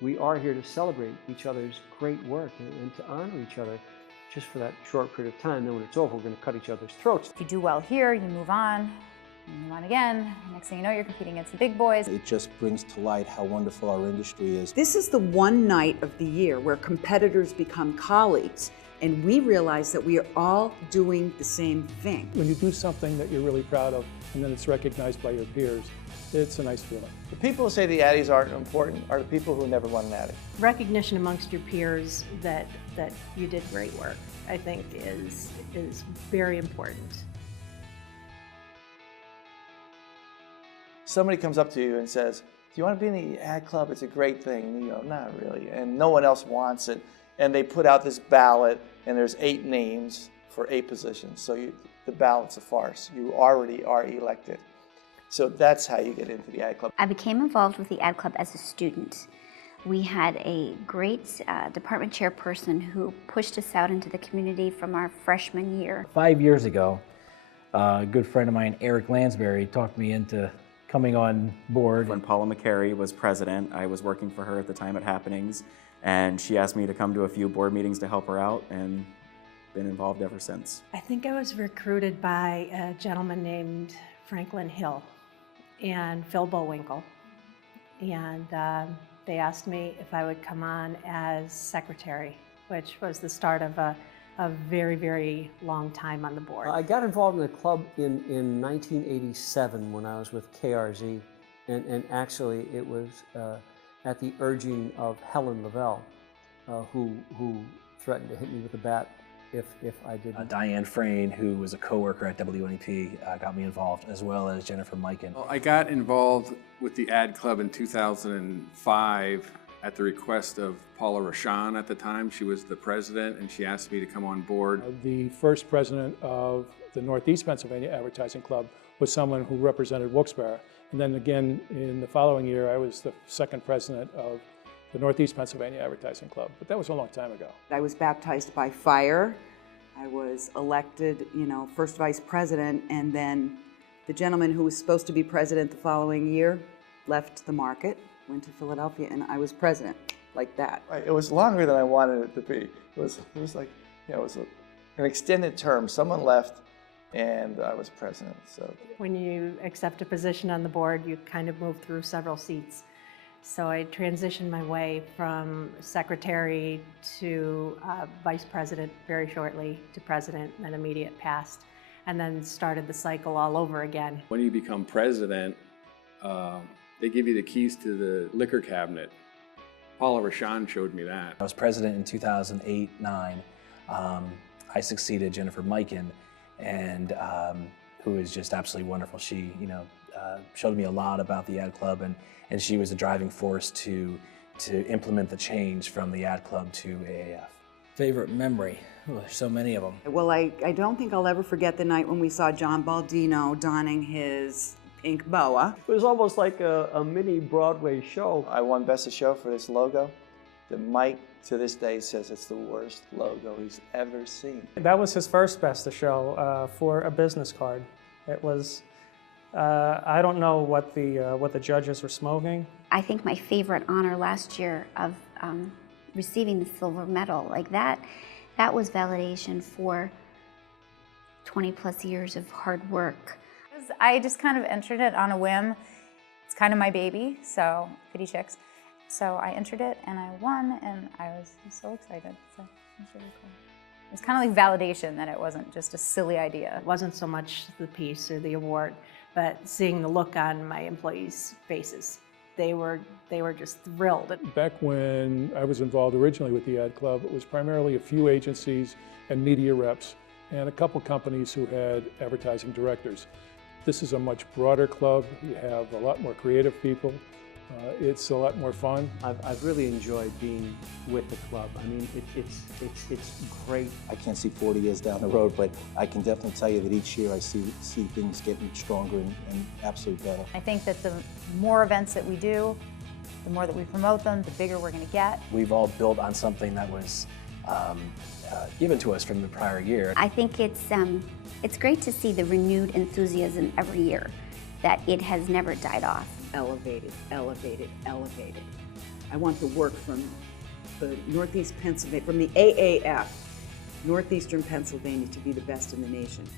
We are here to celebrate each other's great work and to honor each other just for that short period of time. Then when it's over, we're going to cut each other's throats. If you do well here, you move on again. Next thing you know, you're competing against the big boys. It just brings to light how wonderful our industry is. This is the one night of the year where competitors become colleagues, and we realize that we are all doing the same thing. When you do something that you're really proud of, and then it's recognized by your peers, it's a nice feeling. The people who say the Addies aren't important are the people who never won an Addy. Recognition amongst your peers that you did great work, I think is very important. Somebody comes up to you and says, do you want to be in the ad club? It's a great thing. And you go, not really. And no one else wants it. And they put out this ballot, and there's 8 names for 8 positions. So the ballot's a farce. You already are elected. So that's how you get into the ad club. I became involved with the ad club as a student. We had a great department chairperson who pushed us out into the community from our freshman year. 5 years ago, a good friend of mine, Eric Lansbury, talked me into coming on board. When Paula McCary was president, I was working for her at the time at Happenings, and she asked me to come to a few board meetings to help her out, and been involved ever since. I think I was recruited by a gentleman named Franklin Hill and Phil Bowinkle, and they asked me if I would come on as secretary, which was the start of a very, very long time on the board. I got involved in the club in 1987 when I was with KRZ, and actually it was at the urging of Helen Lavelle, who threatened to hit me with a bat if I didn't. Diane Frayne, who was a co-worker at WNEP, got me involved, as well as Jennifer Mikan. Well, I got involved with the ad club in 2005 at the request of Paula Rashan at the time. She was the president, and she asked me to come on board. The first president of the Northeast Pennsylvania Advertising Club was someone who represented Wilkes-Barre. And then again, in the following year, I was the second president of the Northeast Pennsylvania Advertising Club, but that was a long time ago. I was baptized by fire. I was elected, first vice president, and then the gentleman who was supposed to be president the following year left the market, went to Philadelphia, and I was president, like that. Right. It was longer than I wanted it to be. It was like, it was an extended term. Someone left, and I was president. So when you accept a position on the board, you kind of move through several seats. So I transitioned my way from secretary to vice president very shortly, to president, and then immediate past, and then started the cycle all over again. When you become president, they give you the keys to the liquor cabinet. Paula Rashan showed me that. I was president in 2008-9. I succeeded Jennifer Mikan, and who is just absolutely wonderful. She, showed me a lot about the ad club, and she was a driving force to implement the change from the ad club to AAF. Favorite memory? Oh, there's so many of them. Well, I don't think I'll ever forget the night when we saw John Baldino donning his pink boa. It was almost like a mini Broadway show. I won Best of Show for this logo. The Mike, to this day, says it's the worst logo he's ever seen. That was his first Best of Show for a business card. It was, I don't know what the judges were smoking. I think my favorite honor last year of receiving the silver medal, like that was validation for 20+ years of hard work. I just kind of entered it on a whim. It's kind of my baby, so Kitty Chicks. So I entered it and I won, and I was so excited. So it was really cool. It was kind of like validation that it wasn't just a silly idea. It wasn't so much the piece or the award, but seeing the look on my employees' faces. They were just thrilled. Back when I was involved originally with the ad club, it was primarily a few agencies and media reps and a couple companies who had advertising directors. This is a much broader club. You have a lot more creative people. It's a lot more fun. I've really enjoyed being with the club. I mean, it's great. I can't see 40 years down the road, but I can definitely tell you that each year I see things getting stronger and absolutely better. I think that the more events that we do, the more that we promote them, the bigger we're going to get. We've all built on something that was given to us from the prior year. I think it's great to see the renewed enthusiasm every year, that it has never died off. Elevated, elevated, elevated. I want the work from the Northeast Pennsylvania, from the AAF, Northeastern Pennsylvania, to be the best in the nation.